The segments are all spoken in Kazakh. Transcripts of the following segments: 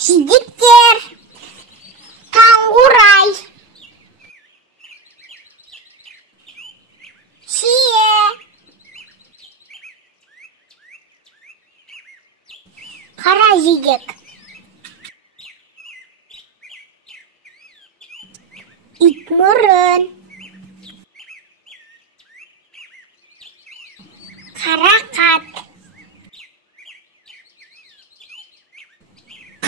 Жидиктер, таңғурай, шие, қара жидек, итмұрын, қарақат,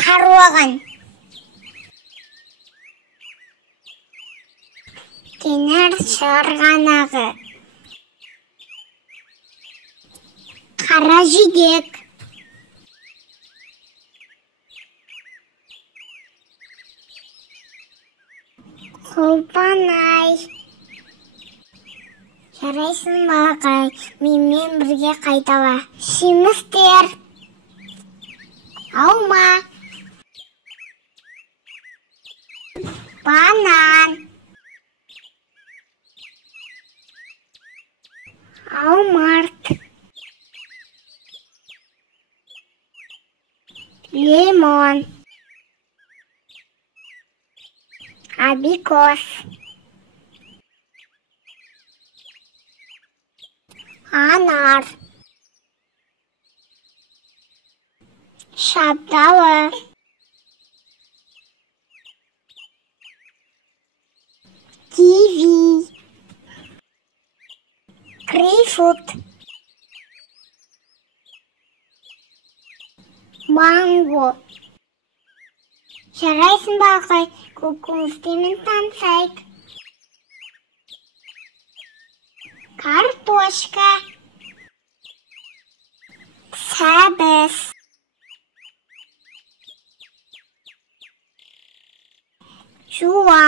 қаруаған, кенер шарғанағы, қара жидек, құлпанай. Жарайсың балақай, менімен бірге қайтала. Шемістер, алма, банан, алмарт, лимон, абрикос, анар, шабдалы, киви, грейпфрут, манго. Жарайсың балақай, көкөністермен танысайық. Картошка, сәбіз, жуа,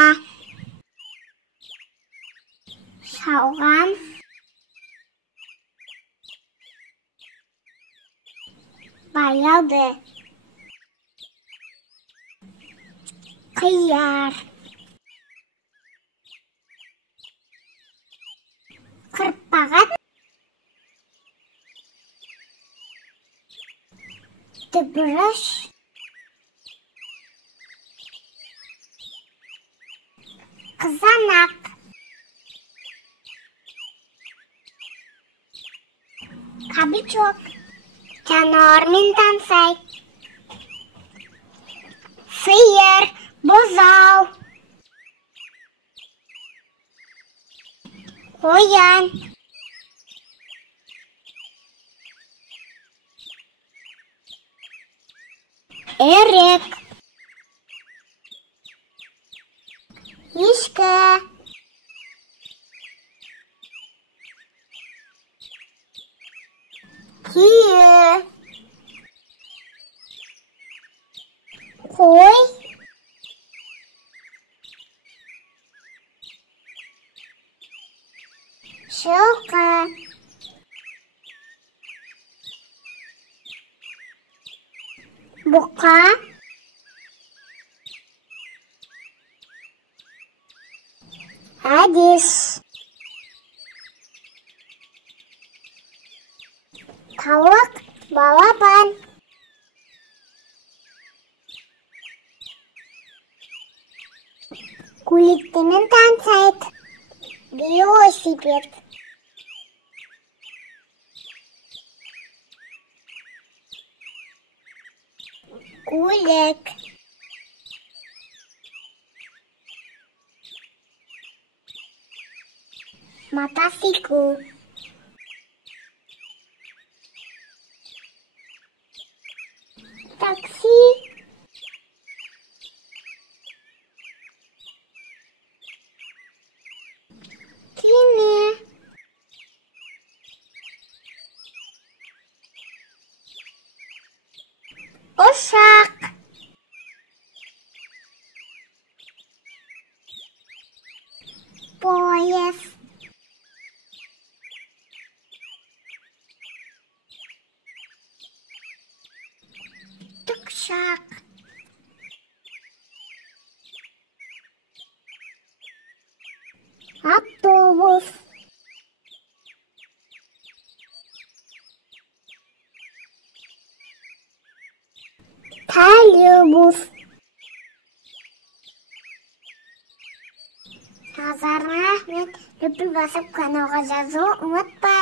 шалғам, баялды, қияр, қырықпағат, түбіріш, қызанақ, кабачок. Жануармен танысайық. Сиыр, бұзау, қоян, үйрек, ешкі, түйе, қой, жылқы, бұқа, әдес, тауық, балапан, көліктермен танысайық. Велосипед, көлік, мотоцикл, такси, кеме, ұшақ, поезд, тікұшақ, автобус, Троллейбус. Назарыңа рахмет. Любил басып каналға жазу ұмытпа.